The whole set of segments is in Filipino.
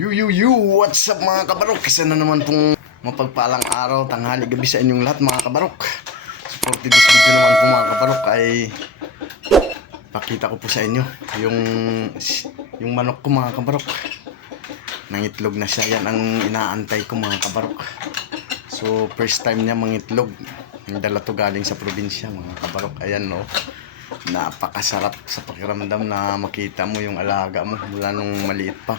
What's up mga kabarok? Isa na naman pong mapagpalang araw, tanghali, gabi sa inyong lahat mga kabarok. For today's video naman po mga kabarok ay pakita ko po sa inyo yung manok ko mga kabarok. Nangitlog na siya, yan ang inaantay ko mga kabarok. So first time niya mangitlog. Yung dala to galing sa probinsya mga kabarok. Ayan no. Napakasarap sa pakiramdam na makita mo yung alaga mo mula nung maliit pa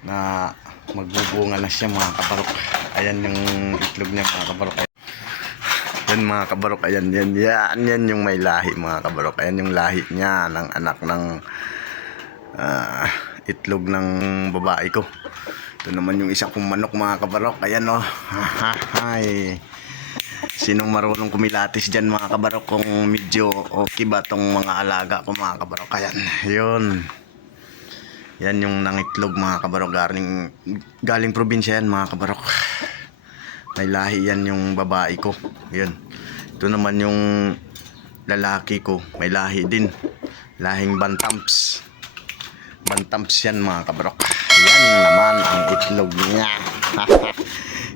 na magbubunga na siya mga kabarok. Ayan yung itlog niya mga kabarok. Yan mga kabarok, yan yung may lahi mga kabarok. Ayan yung lahi niya ng anak ng itlog ng babae ko. Ito naman yung isa kong manok mga kabarok. Ayan o. Hay. Sinong marunong kumilatis dyan mga kabarok kung medyo okay ba tong mga alaga ko mga kabarok. Ayan, yun. Yan yung nangitlog mga kabarok, galing probinsya yan mga kabarok. May lahi yan yung babae ko. Yan. Ito naman yung lalaki ko, may lahi din. Lahing bantamps. Bantamps yan mga kabarok. Yan naman ang itlog niya.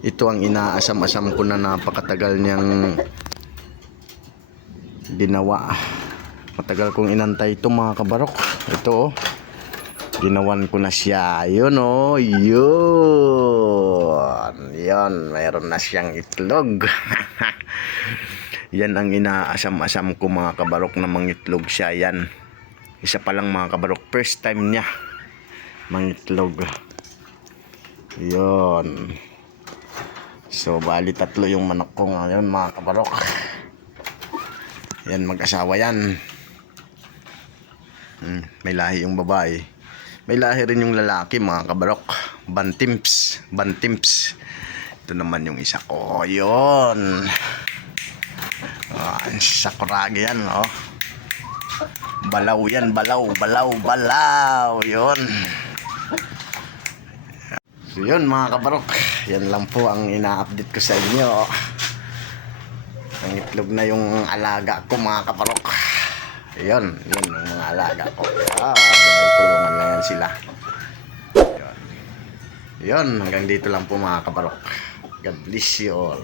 Ito ang inaasam-asam ko na napakatagal niyang ginawa. Matagal kong inantay ito mga kabarok. Ito oh. Ginawan ko na siya. Yun oh. Yun. Mayroon na siyang itlog. Yan ang inaasam-asam ko mga kabarok na mangitlog siya. Yan. Isa pa lang mga kabarok. First time niya mangitlog. Yun. So bali tatlo yung manok ko ngayon mga kabarok. Yan mag-asawa yan. May lahi yung babae. May lahi rin yung lalaki mga kabarok. Bantimps. Ito naman yung isa ko. Yun. Sakuragi yan oh. Balaw yan. Balaw. Yun. So yun mga kabarok. Yan lang po ang ina-update ko sa inyo. Ang itlog na yung alaga ko mga kabarok. Yun yung mga alaga ko. May kulungan na yan sila. Yun, hanggang dito lang po mga kabarok. God bless you all.